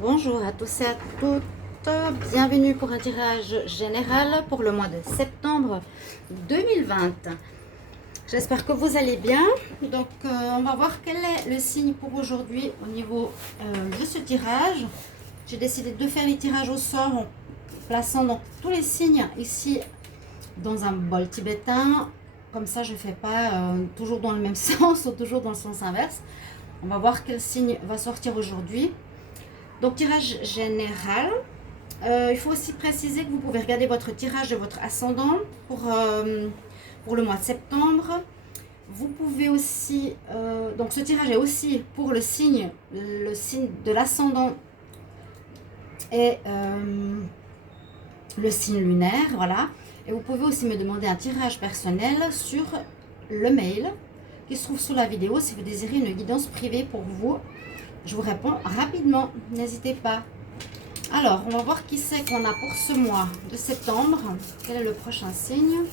Bonjour à tous et à toutes, bienvenue pour un tirage général pour le mois de septembre 2020. J'espère que vous allez bien. Donc on va voir quel est le signe pour aujourd'hui au niveau de ce tirage. J'ai décidé de faire les tirages au sort en plaçant donc tous les signes ici dans un bol tibétain. Comme ça je ne fais pas toujours dans le même sens ou toujours dans le sens inverse. On va voir quel signe va sortir aujourd'hui. Donc tirage général. Il faut aussi préciser que vous pouvez regarder votre tirage de votre ascendant pour le mois de septembre. Vous pouvez aussi, donc ce tirage est aussi pour le signe de l'ascendant et le signe lunaire, voilà. Et vous pouvez aussi me demander un tirage personnel sur le mail qui se trouve sous la vidéo si vous désirez une guidance privée pour vous. Je vous réponds rapidement, n'hésitez pas. Alors, on va voir qui c'est qu'on a pour ce mois de septembre. Quel est le prochain signe?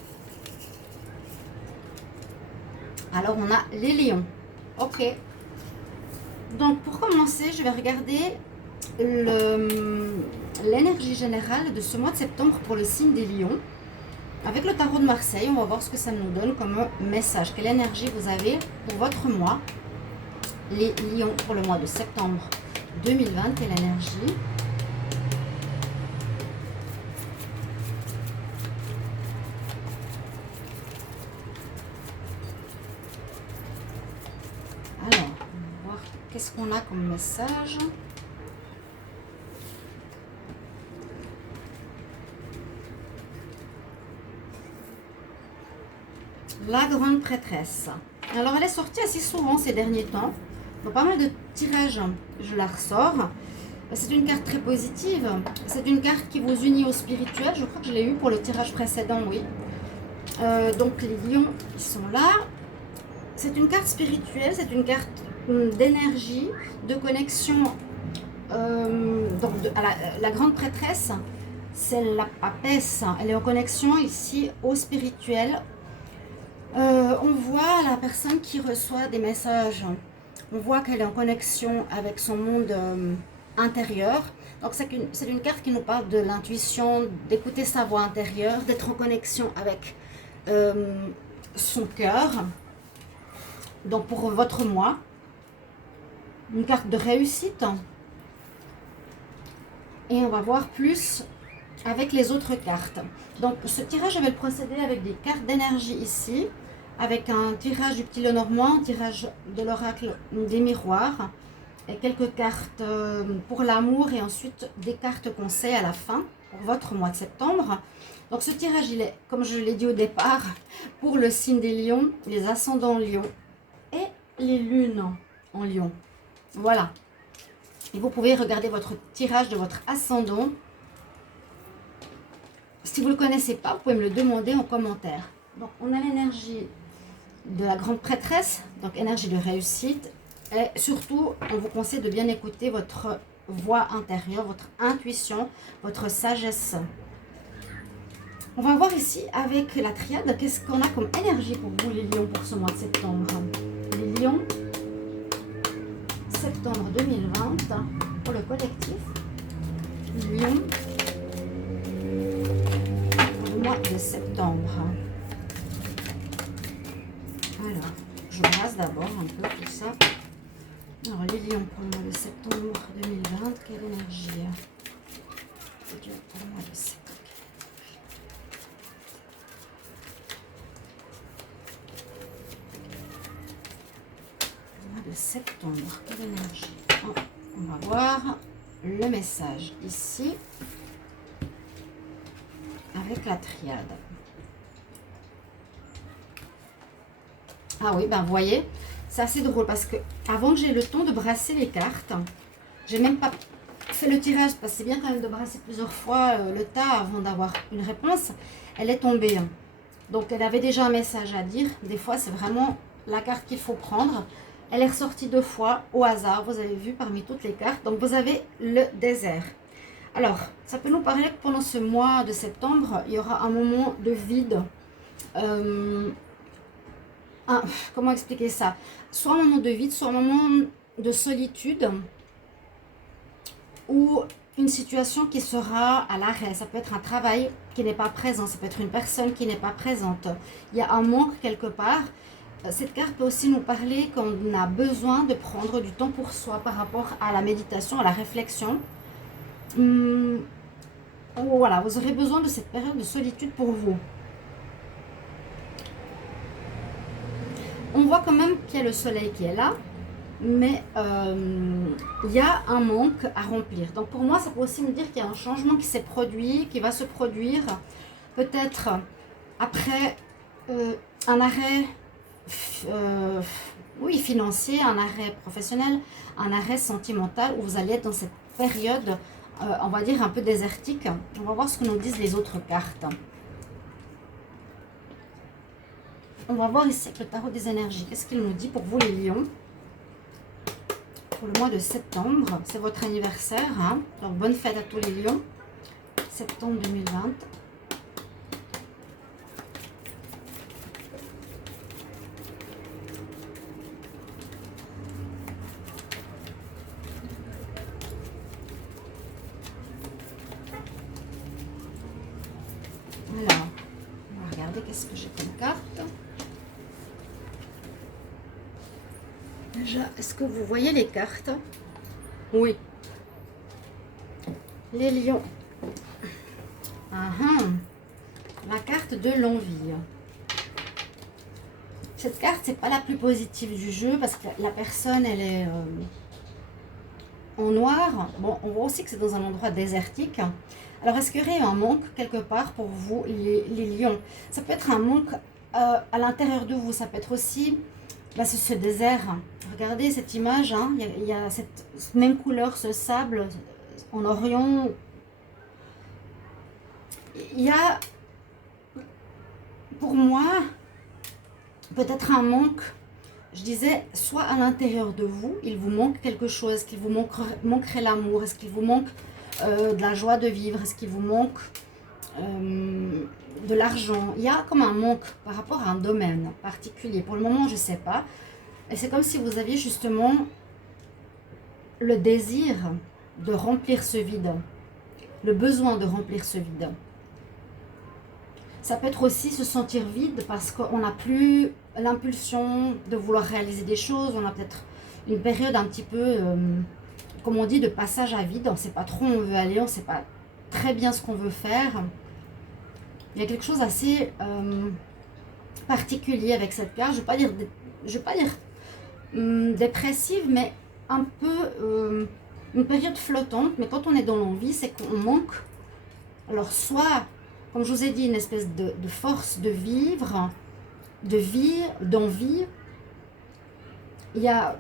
Alors, on a les lions. Ok. Donc, pour commencer, je vais regarder l'énergie générale de ce mois de septembre pour le signe des lions. Avec le tarot de Marseille, on va voir ce que ça nous donne comme message. Quelle énergie vous avez pour votre mois? Les lions pour le mois de septembre 2020, quelle énergie? Alors, on va voir qu'est-ce qu'on a comme message. La grande prêtresse. Alors, elle est sortie assez souvent ces derniers temps. Dans pas mal de tirages, je la ressors. C'est une carte très positive. C'est une carte qui vous unit au spirituel. Je crois que je l'ai eu pour le tirage précédent, oui. Donc, les lions, ils sont là. C'est une carte spirituelle. C'est une carte d'énergie, de connexion. Donc, la grande prêtresse, c'est la papesse. Elle est en connexion ici au spirituel. On voit la personne qui reçoit des messages. On voit qu'elle est en connexion avec son monde intérieur. Donc c'est une carte qui nous parle de l'intuition, d'écouter sa voix intérieure, d'être en connexion avec son cœur. Donc pour votre mois, une carte de réussite. Et on va voir plus avec les autres cartes. Donc ce tirage, je vais le procéder avec des cartes d'énergie ici, avec un tirage du petit Lenormand, un tirage de l'oracle des miroirs, et quelques cartes pour l'amour, et ensuite des cartes conseils à la fin pour votre mois de septembre. Donc ce tirage, il est, comme je l'ai dit au départ, pour le signe des lions, les ascendants en lion et les lunes en lion. Voilà. Et vous pouvez regarder votre tirage de votre ascendant. Si vous ne le connaissez pas, vous pouvez me le demander en commentaire. Donc on a l'énergie de la grande prêtresse, donc énergie de réussite. Et surtout, on vous conseille de bien écouter votre voix intérieure, votre intuition, votre sagesse. On va voir ici avec la triade, qu'est-ce qu'on a comme énergie pour vous les lions pour ce mois de septembre. Les lions, septembre 2020, pour le collectif. Lions, pour le mois de septembre. Alors, je brasse d'abord un peu tout ça. Alors, les lions pour le mois de septembre 2020, quelle énergie? Les lions pour le mois de septembre. Le septembre, quelle énergie? On va voir le message ici avec la triade. Ah oui, ben vous voyez, c'est assez drôle parce que avant que j'ai le temps de brasser les cartes, j'ai même pas fait le tirage parce que c'est bien quand même de brasser plusieurs fois le tas avant d'avoir une réponse. Elle est tombée. Donc elle avait déjà un message à dire. Des fois, c'est vraiment la carte qu'il faut prendre. Elle est ressortie 2 fois au hasard, vous avez vu, parmi toutes les cartes. Donc vous avez le désert. Alors, ça peut nous parler que pendant ce mois de septembre, il y aura un moment de vide. Comment expliquer ça? Soit un moment de vide, soit un moment de solitude. ou une situation qui sera à l'arrêt. Ça peut être un travail qui n'est pas présent, ça peut être une personne qui n'est pas présente. Il y a un manque quelque part. Cette carte peut aussi nous parler qu'on a besoin de prendre du temps pour soi par rapport à la méditation, à la réflexion. Voilà, vous aurez besoin de cette période de solitude pour vous. On voit quand même qu'il y a le soleil qui est là, mais il y a un manque à remplir. Donc pour moi, ça peut aussi me dire qu'il y a un changement qui s'est produit, qui va se produire peut-être après un arrêt oui, financier, un arrêt professionnel, un arrêt sentimental, où vous allez être dans cette période, on va dire un peu désertique. On va voir ce que nous disent les autres cartes. On va voir ici avec le tarot des énergies. Qu'est-ce qu'il nous dit pour vous les lions? Pour le mois de septembre, c'est votre anniversaire. Hein? Donc bonne fête à tous les lions. Septembre 2020. Alors, on va regarder qu'est-ce que j'ai comme carte. Déjà, est-ce que vous voyez les cartes? Oui. Les lions. La carte de l'envie. Cette carte, c'est pas la plus positive du jeu parce que la personne, elle est en noir. Bon, on voit aussi que c'est dans un endroit désertique. Alors, est-ce qu'il y aurait un manque quelque part pour vous, les lions? Ça peut être un manque à l'intérieur de vous. Ça peut être aussi ce désert. Regardez cette image. Hein. Il y a cette même couleur, ce sable en Orient. Il y a, pour moi, peut-être un manque. Je disais, soit à l'intérieur de vous, il vous manque quelque chose. Est-ce qu'il vous manquerait l'amour? Est-ce qu'il vous manque de la joie de vivre? Est-ce qu'il vous manque de l'argent? Il y a comme un manque par rapport à un domaine particulier. Pour le moment, je ne sais pas. Et c'est comme si vous aviez justement le désir de remplir ce vide. Le besoin de remplir ce vide. Ça peut être aussi se sentir vide parce qu'on n'a plus l'impulsion de vouloir réaliser des choses. On a peut-être une période un petit peu, comme on dit, de passage à vide. On ne sait pas trop où on veut aller, on ne sait pas très bien ce qu'on veut faire. Il y a quelque chose d'assez particulier avec cette carte. Je ne vais pas dire dépressive, mais un peu une période flottante. Mais quand on est dans l'envie, c'est qu'on manque. Alors soit, comme je vous ai dit, une espèce de force de vivre, de vie, d'envie. Il y a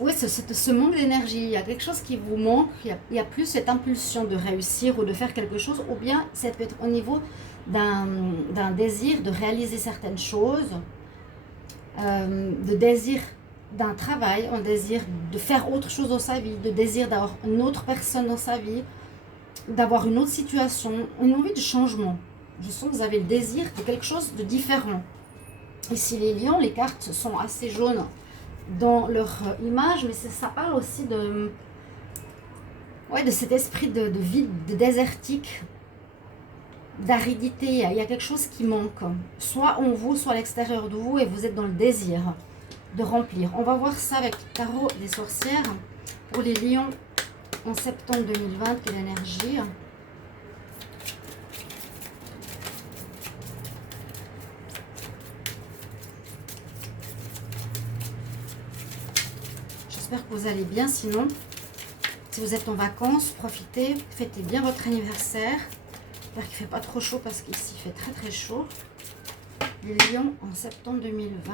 oui, ce manque d'énergie. Il y a quelque chose qui vous manque. Il y a plus cette impulsion de réussir ou de faire quelque chose, ou bien ça peut être au niveau d'un désir de réaliser certaines choses, de désir d'un travail, un désir de faire autre chose dans sa vie, de désir d'avoir une autre personne dans sa vie, d'avoir une autre situation, une envie de changement. Je sens que vous avez le désir de quelque chose de différent. Ici les lions, les cartes sont assez jaunes dans leur image, mais ça parle aussi de cet esprit de vide, de désertique, d'aridité. Il y a quelque chose qui manque, soit en vous, soit à l'extérieur de vous, et vous êtes dans le désir de remplir. On va voir ça avec le tarot des sorcières pour les lions en septembre 2020, quelle énergie. J'espère que vous allez bien. Sinon, si vous êtes en vacances, profitez, fêtez bien votre anniversaire. J'espère qu'il ne fait pas trop chaud parce qu'ici il fait très très chaud. Les lions en septembre 2020.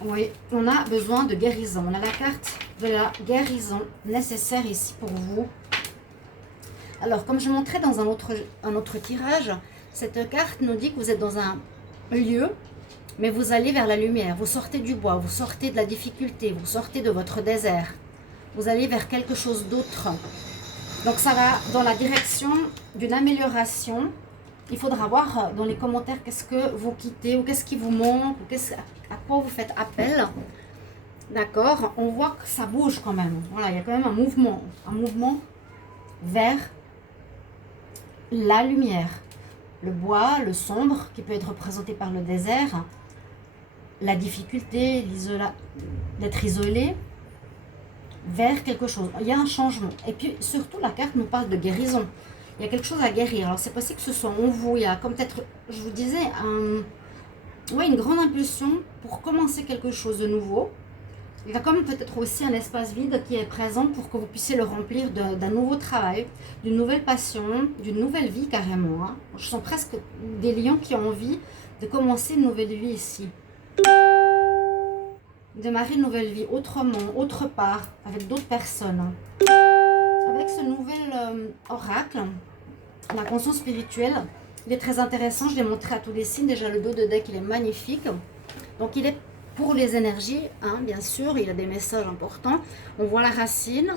Oui, on a besoin de guérison. On a la carte de la guérison nécessaire ici pour vous. Alors, comme je montrais dans un autre tirage, cette carte nous dit que vous êtes dans un lieu, mais vous allez vers la lumière. Vous sortez du bois, vous sortez de la difficulté, vous sortez de votre désert. Vous allez vers quelque chose d'autre. Donc, ça va dans la direction d'une amélioration. il faudra voir dans les commentaires qu'est-ce que vous quittez ou qu'est-ce qui vous manque, ou à quoi vous faites appel. D'accord? On voit que ça bouge quand même. Voilà, il y a quand même un mouvement vers la lumière. Le bois, le sombre, qui peut être représenté par le désert, la difficulté, d'être isolé, vers quelque chose. Il y a un changement. Et puis surtout, la carte nous parle de guérison. Il y a quelque chose à guérir. Alors c'est possible que ce soit en vous. Il y a comme peut-être, je vous disais, une grande impulsion pour commencer quelque chose de nouveau. Il y a comme peut-être aussi un espace vide qui est présent pour que vous puissiez le remplir d'un nouveau travail, d'une nouvelle passion, d'une nouvelle vie carrément. Hein. Je sens presque des lions qui ont envie de commencer une nouvelle vie ici. Démarrer une nouvelle vie autrement, autre part, avec d'autres personnes. Avec ce nouvel oracle, la conscience spirituelle, il est très intéressant. Je l'ai montré à tous les signes. Déjà, le dos de deck, il est magnifique. Donc, il est pour les énergies, hein, bien sûr. Il a des messages importants. On voit la racine,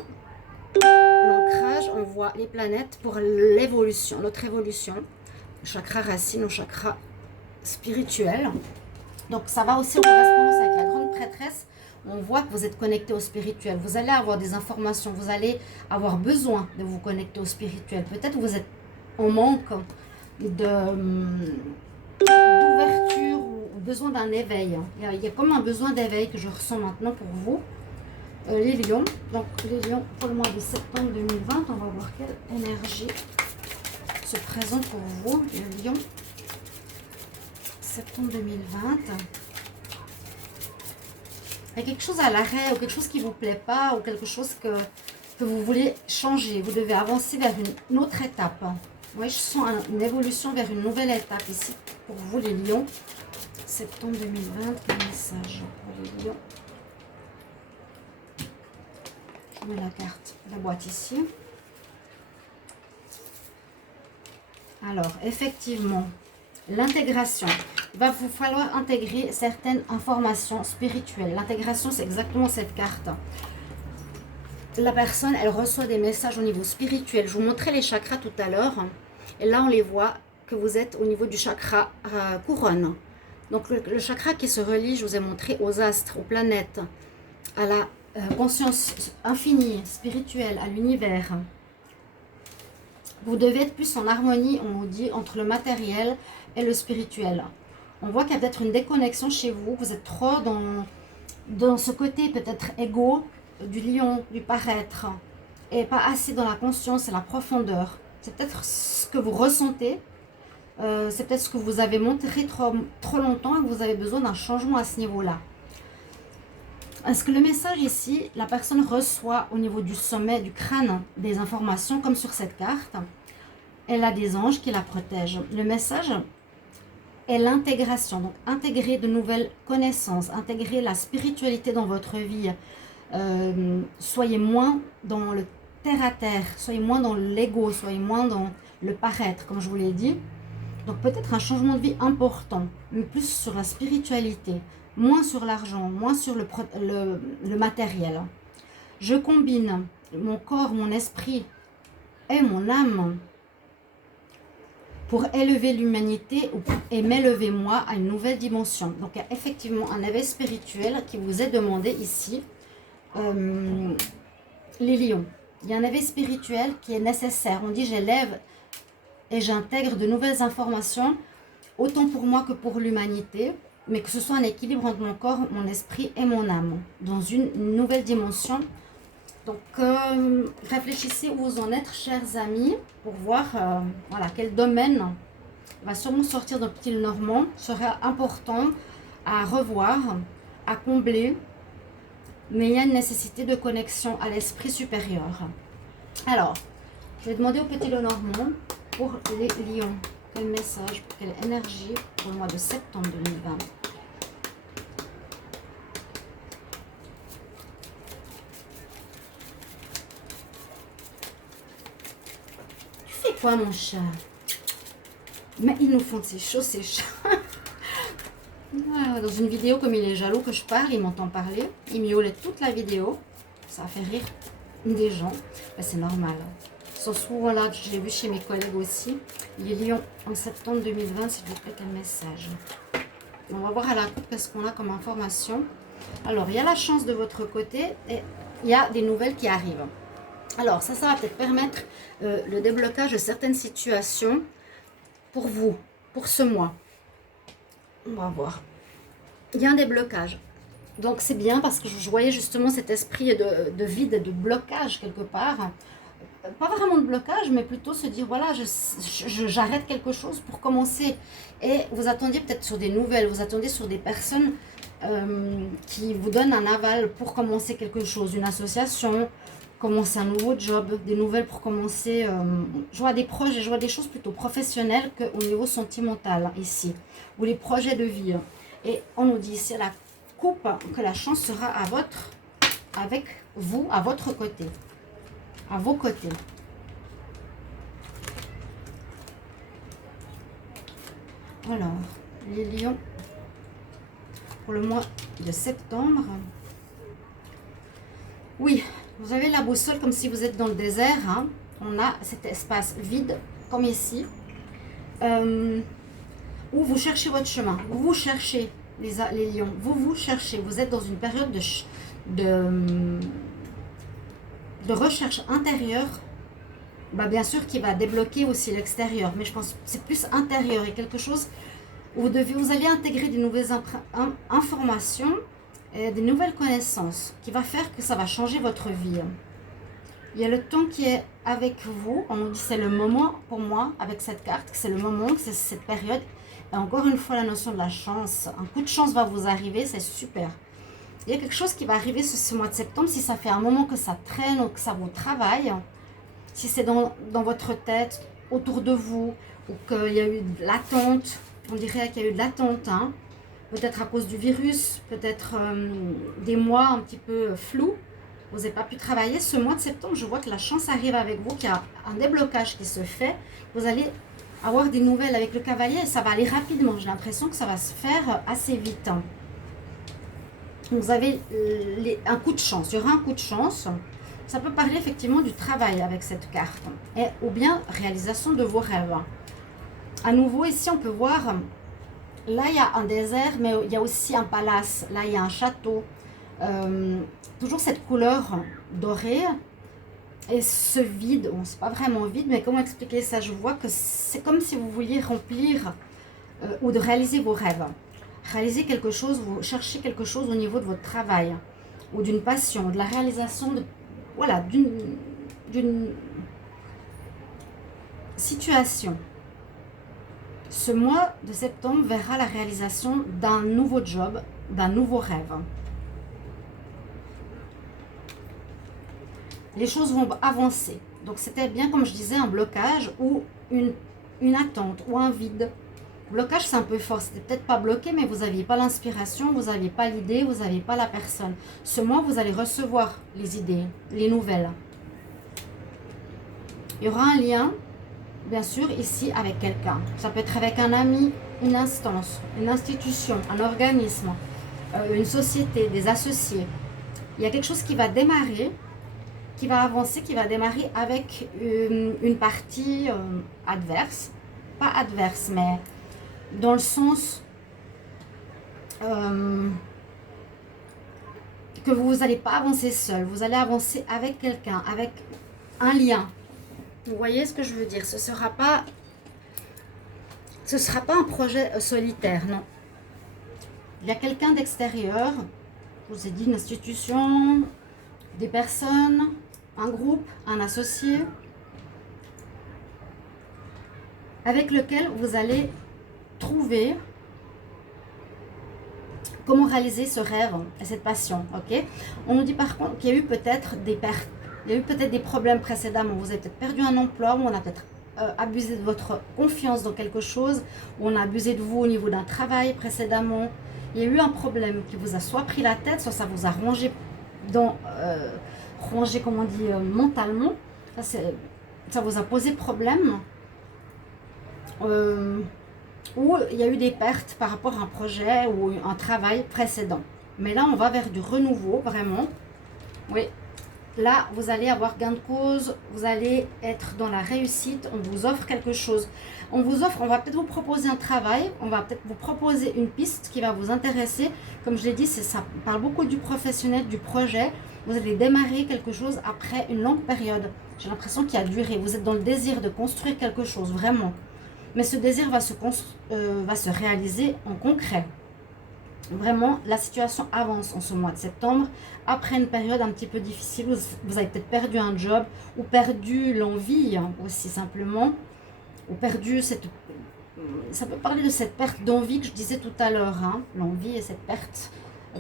l'ancrage, on voit les planètes pour l'évolution, notre évolution. Chakra racine ou chakra spirituel. Donc, ça va aussi en correspondance avec la grande prêtresse. On voit que vous êtes connecté au spirituel. Vous allez avoir des informations. Vous allez avoir besoin de vous connecter au spirituel. Peut-être que vous êtes en manque d'ouverture ou besoin d'un éveil. Il y a comme un besoin d'éveil que je ressens maintenant pour vous. Les lions. Donc, les lions, pour le mois de septembre 2020, on va voir quelle énergie se présente pour vous, les lions. Septembre 2020. Il y a quelque chose à l'arrêt ou quelque chose qui ne vous plaît pas ou quelque chose que vous voulez changer. Vous devez avancer vers une autre étape. Oui, je sens une évolution vers une nouvelle étape ici pour vous les lions. Septembre 2020, quel message pour les lions? Je mets la carte, la boîte ici. Alors, effectivement, l'intégration. Il va vous falloir intégrer certaines informations spirituelles. L'intégration, c'est exactement cette carte. La personne, elle reçoit des messages au niveau spirituel. Je vous montrais les chakras tout à l'heure. Et là, on les voit que vous êtes au niveau du chakra couronne. Donc, le chakra qui se relie, je vous ai montré aux astres, aux planètes, à la conscience infinie, spirituelle, à l'univers. Vous devez être plus en harmonie, on nous dit, entre le matériel et le spirituel. On voit qu'il y a peut-être une déconnexion chez vous. Vous êtes trop dans ce côté peut-être égo du lion, du paraître. Et pas assez dans la conscience et la profondeur. C'est peut-être ce que vous ressentez. C'est peut-être ce que vous avez montré trop longtemps et que vous avez besoin d'un changement à ce niveau-là. Est-ce que le message ici, la personne reçoit au niveau du sommet, du crâne, des informations comme sur cette carte. Elle a des anges qui la protègent. Le message est l'intégration. Donc, intégrer de nouvelles connaissances, intégrer la spiritualité dans votre vie. Soyez moins dans le terre-à-terre, soyez moins dans l'ego, soyez moins dans le paraître, comme je vous l'ai dit. Donc, peut-être un changement de vie important, mais plus sur la spiritualité. Moins sur l'argent, moins sur le matériel. Je combine mon corps, mon esprit et mon âme pour élever l'humanité et m'élever moi à une nouvelle dimension. Donc il y a effectivement un éveil spirituel qui vous est demandé ici. Les lions, il y a un éveil spirituel qui est nécessaire. On dit j'élève et j'intègre de nouvelles informations, autant pour moi que pour l'humanité. Mais que ce soit un équilibre entre mon corps, mon esprit et mon âme, dans une nouvelle dimension. Donc, réfléchissez où vous en êtes, chers amis, pour voir voilà, quel domaine va sûrement sortir d'un petit normand, sera important à revoir, à combler, mais il y a une nécessité de connexion à l'esprit supérieur. Alors, je vais demander au petit Lenormand pour les lions. Quel message, quelle énergie pour le mois de septembre 2020. Tu fais quoi, mon chat? Mais ils nous font de ces choses, ces chats. Dans une vidéo, comme il est jaloux que je parle, il m'entend parler. Il miaulait toute la vidéo. Ça a fait rire des gens. Ben, c'est normal. qui sont souvent là, que j'ai vu chez mes collègues aussi. Les lions en septembre 2020, s'il vous plaît, quel message? On va voir à la coupe qu'est-ce qu'on a comme information. Alors, il y a la chance de votre côté et il y a des nouvelles qui arrivent. Alors, ça va peut-être permettre le déblocage de certaines situations pour vous, pour ce mois. On va voir. Il y a un déblocage. Donc, c'est bien parce que je voyais justement cet esprit de vide et de blocage quelque part. Pas vraiment de blocage, mais plutôt se dire, voilà, j'arrête quelque chose pour commencer. Et vous attendiez peut-être sur des nouvelles, vous attendiez sur des personnes qui vous donnent un aval pour commencer quelque chose, une association, commencer un nouveau job, des nouvelles pour commencer. Je vois des projets, je vois des choses plutôt professionnelles qu'au niveau sentimental ici, ou les projets de vie. Et on nous dit ici à la coupe que la chance sera avec vous, à votre côté, à vos côtés. Alors, les lions, pour le mois de septembre. Oui, vous avez la boussole comme si vous êtes dans le désert. Hein. On a cet espace vide, comme ici, où vous cherchez votre chemin. Vous cherchez, les lions, vous cherchez. Vous êtes dans une période de recherche intérieure. Bah, bien sûr qui va débloquer aussi l'extérieur, mais je pense que c'est plus intérieur et quelque chose où vous allez intégrer des nouvelles informations et des nouvelles connaissances qui va faire que ça va changer votre vie. Il y a le temps qui est avec vous, on nous dit c'est le moment pour moi avec cette carte, c'est le moment, c'est cette période. Et encore une fois la notion de la chance, un coup de chance va vous arriver, c'est super. Il y a quelque chose qui va arriver ce mois de septembre, si ça fait un moment que ça traîne ou que ça vous travaille. Si c'est dans votre tête, autour de vous, ou qu'il y a eu de l'attente, on dirait qu'il y a eu de l'attente, hein. Peut-être à cause du virus, peut-être des mois un petit peu flous, vous n'avez pas pu travailler. Ce mois de septembre, je vois que la chance arrive avec vous, qu'il y a un déblocage qui se fait. Vous allez avoir des nouvelles avec le cavalier et ça va aller rapidement. J'ai l'impression que ça va se faire assez vite. Hein. Vous avez un coup de chance, il y aura un coup de chance. Ça peut parler effectivement du travail avec cette carte. Ou bien réalisation de vos rêves. À nouveau, ici, on peut voir, là, il y a un désert, mais il y a aussi un palace. Là, il y a un château. Toujours cette couleur dorée. Et ce vide, bon, c'est pas vraiment vide, mais comment expliquer ça? Je vois que c'est comme si vous vouliez remplir ou de réaliser vos rêves. Réaliser quelque chose, vous cherchez quelque chose au niveau de votre travail ou d'une passion, de la réalisation de... Voilà, d'une situation. Ce mois de septembre verra la réalisation d'un nouveau job, d'un nouveau rêve. Les choses vont avancer. Donc c'était bien, comme je disais, un blocage ou une attente ou un vide. Blocage, c'est un peu fort. C'était peut-être pas bloqué, mais vous n'aviez pas l'inspiration, vous n'aviez pas l'idée, vous n'aviez pas la personne. Ce mois, vous allez recevoir les idées, les nouvelles. Il y aura un lien, bien sûr, ici avec quelqu'un. Ça peut être avec un ami, une instance, une institution, un organisme, une société, des associés. Il y a quelque chose qui va démarrer, qui va avancer, qui va démarrer avec une partie adverse. Pas adverse, mais dans le sens que vous n'allez pas avancer seul, vous allez avancer avec quelqu'un, avec un lien. Vous voyez ce que je veux dire? Ce sera pas un projet solitaire, non. Il y a quelqu'un d'extérieur, je vous ai dit une institution, des personnes, un groupe, un associé, avec lequel vous allez trouver comment réaliser ce rêve et cette passion, ok? On nous dit par contre qu'il y a eu peut-être des pertes, il y a eu peut-être des problèmes précédemment. Vous avez peut-être perdu un emploi, ou on a peut-être abusé de votre confiance dans quelque chose, ou on a abusé de vous au niveau d'un travail précédemment. Il y a eu un problème qui vous a soit pris la tête, soit ça vous a rongé comment on dit, mentalement. Ça vous a posé problème. Ou il y a eu des pertes par rapport à un projet ou un travail précédent. Mais là, on va vers du renouveau, vraiment. Oui. là, vous allez avoir gain de cause, vous allez être dans la réussite, on vous offre quelque chose. On va peut-être vous proposer un travail, on va peut-être vous proposer une piste qui va vous intéresser. Comme je l'ai dit, ça parle beaucoup du professionnel, du projet. Vous allez démarrer quelque chose après une longue période. J'ai l'impression qu'il y a duré. Vous êtes dans le désir de construire quelque chose, vraiment. Mais ce désir va se réaliser en concret. Vraiment, la situation avance en ce mois de septembre. Après une période un petit peu difficile, vous avez peut-être perdu un job ou perdu l'envie aussi simplement. Ou perdu cette... Ça peut parler de cette perte d'envie que je disais tout à l'heure. L'envie et cette perte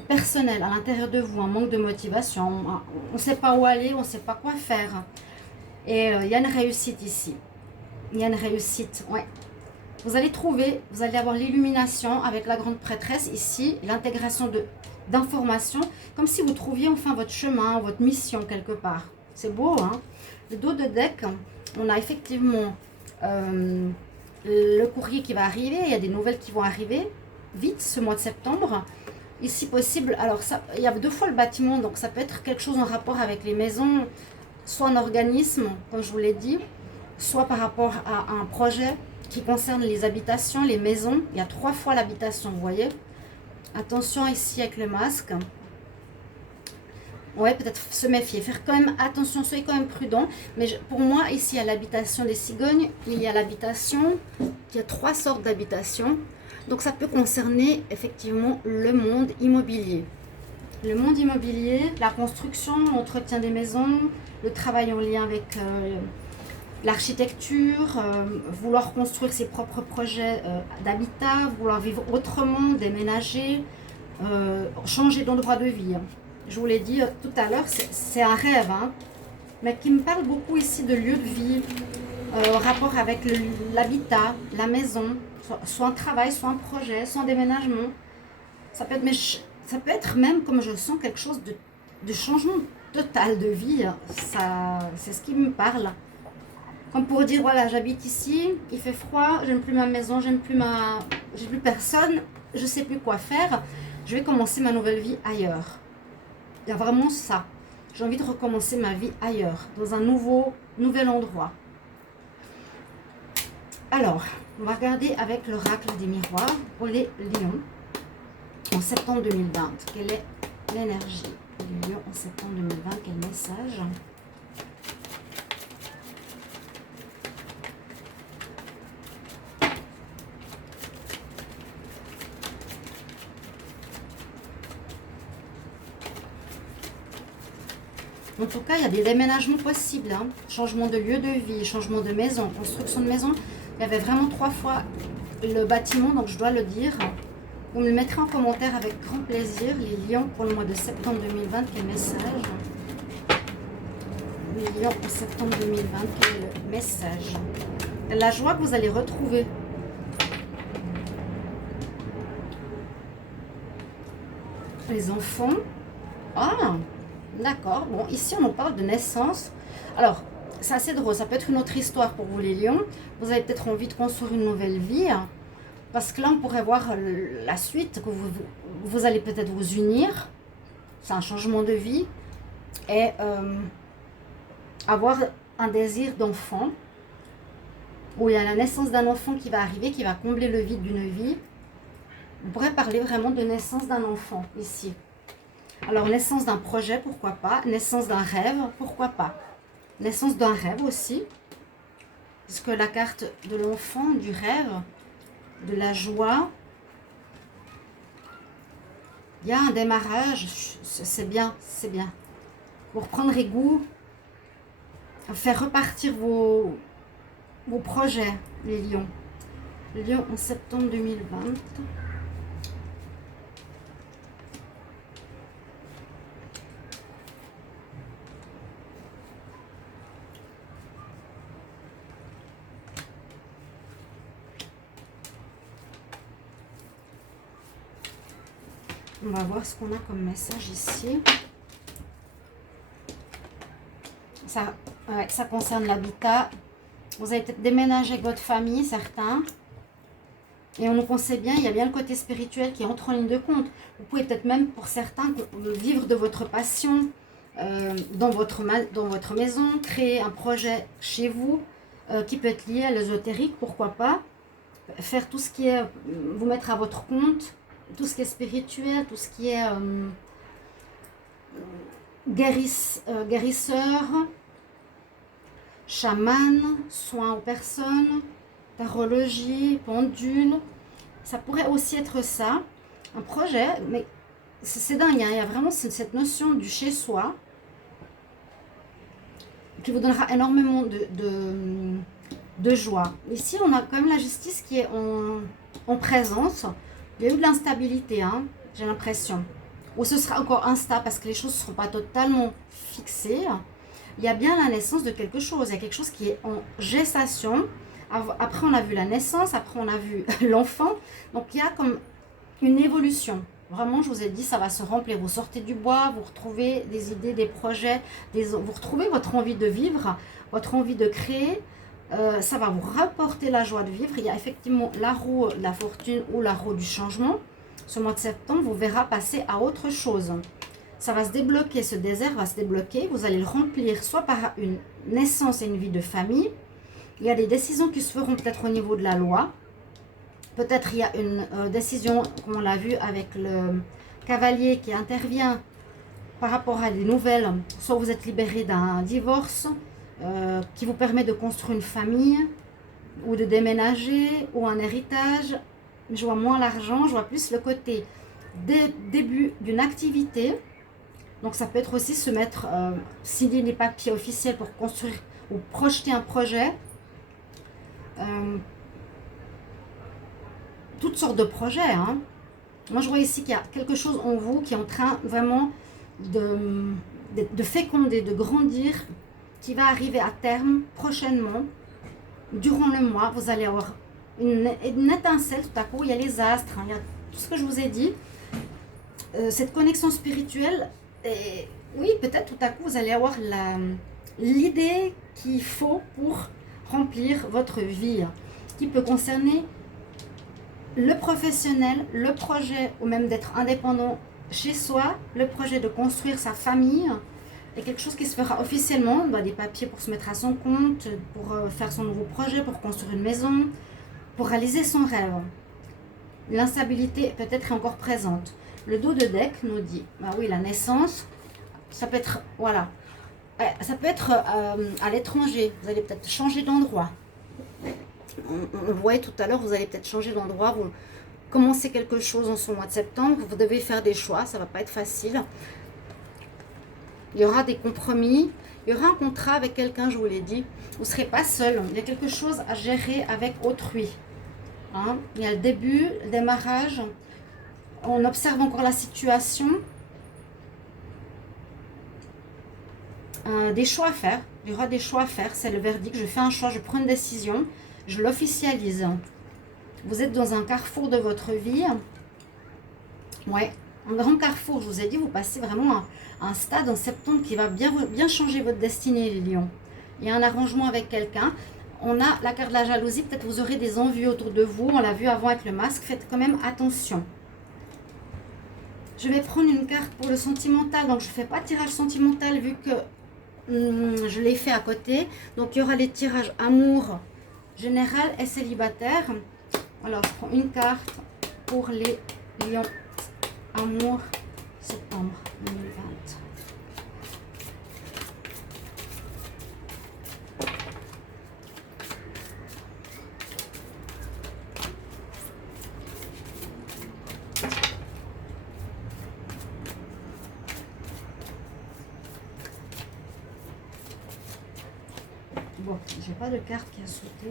personnelle à l'intérieur de vous, un manque de motivation. On ne sait pas où aller, on ne sait pas quoi faire. Et il y a une réussite ici. Il y a une réussite, ouais. Vous allez avoir l'illumination avec la grande prêtresse ici, l'intégration d'informations, comme si vous trouviez enfin votre chemin, votre mission quelque part. C'est beau, hein? Le dos de deck, on a effectivement le courrier qui va arriver, il y a des nouvelles qui vont arriver vite ce mois de septembre. Ici possible, alors ça, il y a 2 fois le bâtiment, donc ça peut être quelque chose en rapport avec les maisons, soit un organisme, comme je vous l'ai dit, soit par rapport à un projet qui concerne les habitations, les maisons. Il y a 3 fois l'habitation, vous voyez. Attention ici avec le masque. Ouais, peut-être se méfier, faire quand même attention, soyez quand même prudent. Mais pour moi, ici, il y a l'habitation des cigognes, il y a l'habitation, il y a 3 sortes d'habitation. Donc ça peut concerner effectivement le monde immobilier. Le monde immobilier, la construction, l'entretien des maisons, le travail en lien avec l'architecture, vouloir construire ses propres projets d'habitat, vouloir vivre autrement, déménager, changer d'endroit de vie. Je vous l'ai dit tout à l'heure, c'est un rêve, mais qui me parle beaucoup ici de lieu de vie, rapport avec l'habitat, la maison, soit un travail, soit un projet, soit un déménagement. Ça peut être même, comme je sens, quelque chose de changement total de vie. C'est ce qui me parle. Comme pour dire, voilà, j'habite ici, il fait froid, j'aime plus ma maison, j'ai plus personne, je sais plus quoi faire, je vais commencer ma nouvelle vie ailleurs. Il y a vraiment ça. J'ai envie de recommencer ma vie ailleurs, dans un nouvel endroit. Alors, on va regarder avec l'oracle des miroirs pour les lions en septembre 2020. Quelle est l'énergie des lions en septembre 2020? Quel message? En tout cas, il y a des déménagements possibles. Changement de lieu de vie, changement de maison, construction de maison. Il y avait vraiment 3 fois le bâtiment, donc je dois le dire. Vous me le mettrez en commentaire avec grand plaisir. Les lions pour le mois de septembre 2020, quel message? Les lions en septembre 2020, quel est le message? La joie que vous allez retrouver. Les enfants. Ah, d'accord. Bon, ici, on nous parle de naissance. Alors, c'est assez drôle. Ça peut être une autre histoire pour vous, les lions. Vous avez peut-être envie de construire une nouvelle vie. Parce que là, on pourrait voir la suite, que vous allez peut-être vous unir. C'est un changement de vie. Et avoir un désir d'enfant. Où il y a la naissance d'un enfant qui va arriver, qui va combler le vide d'une vie. On pourrait parler vraiment de naissance d'un enfant, ici. Alors, naissance d'un projet, pourquoi pas. Naissance d'un rêve, pourquoi pas. Naissance d'un rêve aussi. Puisque la carte de l'enfant, du rêve, de la joie. Il y a un démarrage, c'est bien, c'est bien. Vous reprendrez goût, faire repartir vos projets, les lions. Les lions en septembre 2020. On va voir ce qu'on a comme message ici. Ça concerne l'habitat. Vous avez peut-être déménagé avec votre famille, certains. Et on nous conseille bien, il y a bien le côté spirituel qui entre en ligne de compte. Vous pouvez peut-être même, pour certains, vivre de votre passion. dans votre maison, créer un projet chez vous qui peut être lié à l'ésotérique, pourquoi pas. Faire tout ce qui est, vous mettre à votre compte, tout ce qui est spirituel, tout ce qui est guérisseur, chaman, soins aux personnes, tarologie, pendule. Ça pourrait aussi être ça, un projet, mais c'est dingue, hein, il y a vraiment cette notion du chez-soi qui vous donnera énormément de joie. Ici, on a quand même la justice qui est en présence. Il y a eu de l'instabilité, hein, j'ai l'impression. Ou ce sera encore instable parce que les choses ne seront pas totalement fixées. Il y a bien la naissance de quelque chose. Il y a quelque chose qui est en gestation. Après, on a vu la naissance. Après, on a vu l'enfant. Donc, il y a comme une évolution. Vraiment, je vous ai dit, ça va se remplir. Vous sortez du bois, vous retrouvez des idées, des projets, vous retrouvez votre envie de vivre, votre envie de créer. Ça va vous rapporter la joie de vivre. Il y a effectivement la roue de la fortune ou la roue du changement. Ce mois de septembre, vous verra passer à autre chose. Ça va se débloquer, ce désert va se débloquer. Vous allez le remplir soit par une naissance et une vie de famille. Il y a des décisions qui se feront peut-être au niveau de la loi. Peut-être il y a une décision, comme on l'a vu avec le cavalier qui intervient par rapport à des nouvelles. Soit vous êtes libéré d'un divorce qui vous permet de construire une famille ou de déménager ou un héritage. Je vois moins l'argent, je vois plus le côté début d'une activité. Donc ça peut être aussi se mettre, signer des papiers officiels pour construire ou projeter un projet. Toutes sortes de projets. Hein. Moi, je vois ici qu'il y a quelque chose en vous qui est en train vraiment de féconder, de grandir, qui va arriver à terme prochainement. Durant le mois, vous allez avoir une étincelle tout à coup. Il y a les astres, hein, il y a tout ce que je vous ai dit. Cette connexion spirituelle, et oui, peut-être tout à coup, vous allez avoir l'idée qu'il faut pour remplir votre vie, qui peut concerner le professionnel, le projet, ou même d'être indépendant chez soi, le projet de construire sa famille, et quelque chose qui se fera officiellement, des papiers pour se mettre à son compte, pour faire son nouveau projet, pour construire une maison, pour réaliser son rêve. L'instabilité peut-être est encore présente. Le dos de deck nous dit, oui, la naissance, ça peut être, voilà, ça peut être à l'étranger, vous allez peut-être changer d'endroit. On voyait tout à l'heure, vous allez peut-être changer d'endroit, vous commencez quelque chose en ce mois de septembre, vous devez faire des choix, ça ne va pas être facile. Il y aura des compromis, il y aura un contrat avec quelqu'un, je vous l'ai dit, vous ne serez pas seul, il y a quelque chose à gérer avec autrui. Hein? Il y a le début, le démarrage, on observe encore la situation, des choix à faire, il y aura des choix à faire, c'est le verdict, je fais un choix, je prends une décision, je l'officialise. Vous êtes dans un carrefour de votre vie. Ouais, un grand carrefour, je vous ai dit, vous passez vraiment un stade en septembre qui va bien changer votre destinée, les lions. Il y a un arrangement avec quelqu'un. On a la carte de la jalousie, peut-être vous aurez des envies autour de vous. On l'a vu avant avec le masque, faites quand même attention. Je vais prendre une carte pour le sentimental, donc je ne fais pas de tirage sentimental vu que je l'ai fait à côté. Donc il y aura les tirages amour général et célibataire. Alors je prends une carte pour les lions amour septembre 2020. Bon, j'ai pas de carte qui a sauté.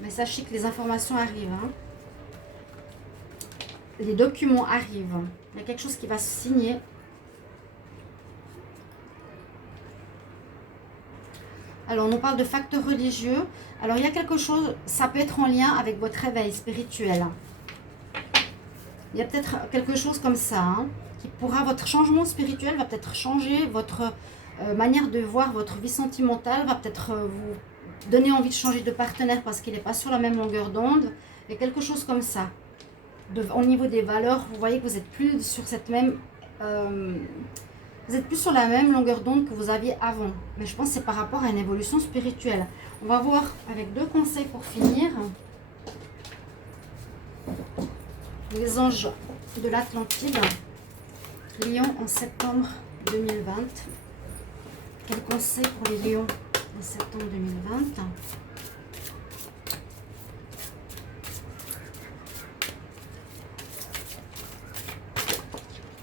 Mais sachez que les informations arrivent. Hein. Les documents arrivent. Il y a quelque chose qui va se signer. Alors, on nous parle de facteurs religieux. Alors, il y a quelque chose, ça peut être en lien avec votre réveil spirituel. Il y a peut-être quelque chose comme ça, hein, qui pourra, votre changement spirituel va peut-être changer votre manière de voir votre vie sentimentale, va peut-être vous donner envie de changer de partenaire parce qu'il n'est pas sur la même longueur d'onde. Il y a quelque chose comme ça. au niveau des valeurs, vous voyez que vous êtes plus sur cette même... vous êtes plus sur la même longueur d'onde que vous aviez avant. Mais je pense que c'est par rapport à une évolution spirituelle. On va voir avec 2 conseils pour finir. Les anges de l'Atlantide, Lion en septembre 2020. Quel conseil pour les lions en septembre 2020?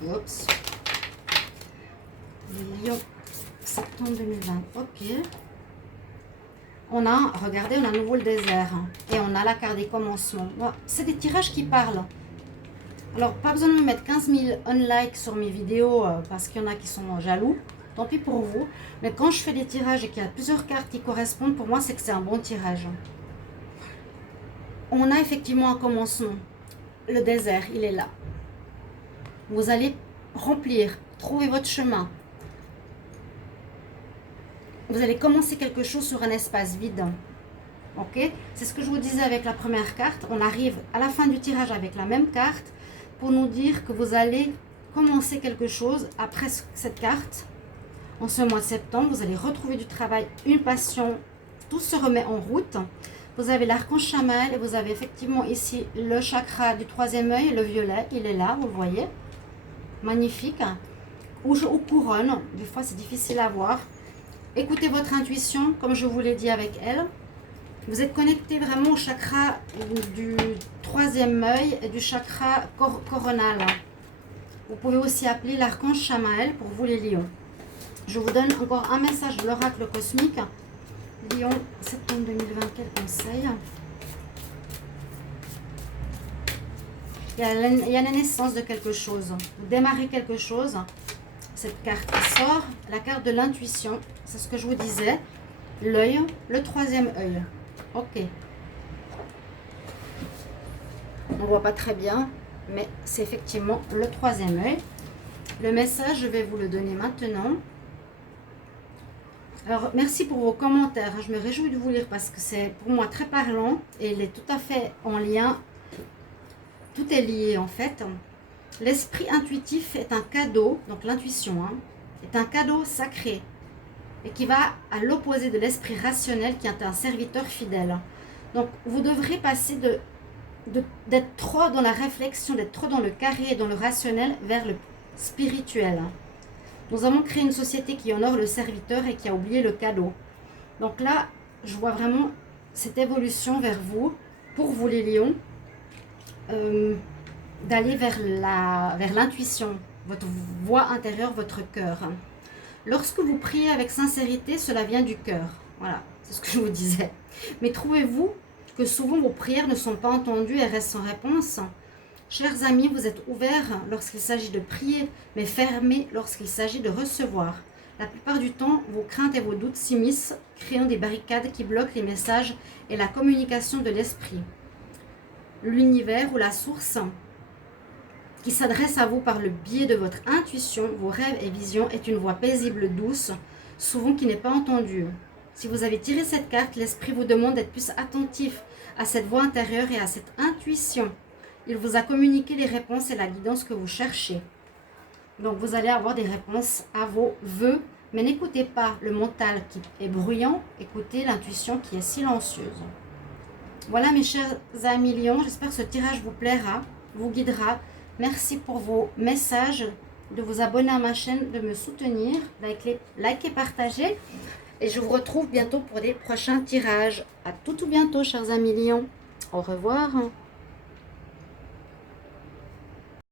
Oups. Les lions, septembre 2020. Ok. On a, regardez, on a à nouveau le désert. Et on a la carte des commencements. C'est des tirages qui parlent. Alors, pas besoin de me mettre 15 000 unlikes sur mes vidéos parce qu'il y en a qui sont jaloux. Tant pis pour vous. Mais quand je fais des tirages et qu'il y a plusieurs cartes qui correspondent, pour moi, c'est que c'est un bon tirage. On a effectivement un commencement. Le désert, il est là. Vous allez remplir, trouver votre chemin. Vous allez commencer quelque chose sur un espace vide. Ok? C'est ce que je vous disais avec la première carte. On arrive à la fin du tirage avec la même carte pour nous dire que vous allez commencer quelque chose après cette carte. En ce mois de septembre, vous allez retrouver du travail, une passion. Tout se remet en route. Vous avez l'archange Chamaël et vous avez effectivement ici le chakra du 3e œil, le violet. Il est là, vous le voyez. Magnifique. Ou couronne. Des fois, c'est difficile à voir. Écoutez votre intuition, comme je vous l'ai dit avec elle. Vous êtes connecté vraiment au chakra du 3e œil et du chakra coronal. Vous pouvez aussi appeler l'archange Chamaël pour vous les lions. Je vous donne encore un message de l'oracle cosmique. Lion, septembre 2020, quel conseil? Il y a la naissance de quelque chose. Vous démarrez quelque chose. Cette carte qui sort, la carte de l'intuition. C'est ce que je vous disais. L'œil, le 3e œil. Ok. On ne voit pas très bien, mais c'est effectivement le 3e œil. Le message, je vais vous le donner maintenant. Alors, merci pour vos commentaires. Je me réjouis de vous lire parce que c'est pour moi très parlant et il est tout à fait en lien. Tout est lié en fait. L'esprit intuitif est un cadeau, donc l'intuition, est un cadeau sacré et qui va à l'opposé de l'esprit rationnel qui est un serviteur fidèle. Donc, vous devrez passer d'être trop dans la réflexion, d'être trop dans le carré et dans le rationnel vers le spirituel. Nous avons créé une société qui honore le serviteur et qui a oublié le cadeau. Donc là, je vois vraiment cette évolution vers vous, pour vous les lions, d'aller vers l'intuition, votre voix intérieure, votre cœur. Lorsque vous priez avec sincérité, cela vient du cœur. Voilà, c'est ce que je vous disais. Mais trouvez-vous que souvent vos prières ne sont pas entendues et restent sans réponse? Chers amis, vous êtes ouverts lorsqu'il s'agit de prier, mais fermés lorsqu'il s'agit de recevoir. La plupart du temps, vos craintes et vos doutes s'immiscent, créant des barricades qui bloquent les messages et la communication de l'esprit. L'univers ou la source qui s'adresse à vous par le biais de votre intuition, vos rêves et visions est une voix paisible, douce, souvent qui n'est pas entendue. Si vous avez tiré cette carte, l'esprit vous demande d'être plus attentif à cette voix intérieure et à cette intuition. Il vous a communiqué les réponses et la guidance que vous cherchez. Donc vous allez avoir des réponses à vos vœux, mais n'écoutez pas le mental qui est bruyant, écoutez l'intuition qui est silencieuse. Voilà mes chers amis lions, j'espère que ce tirage vous plaira, vous guidera. Merci pour vos messages, de vous abonner à ma chaîne, de me soutenir, likez, partagez. Et je vous retrouve bientôt pour des prochains tirages. À tout bientôt chers amis lions. Au revoir.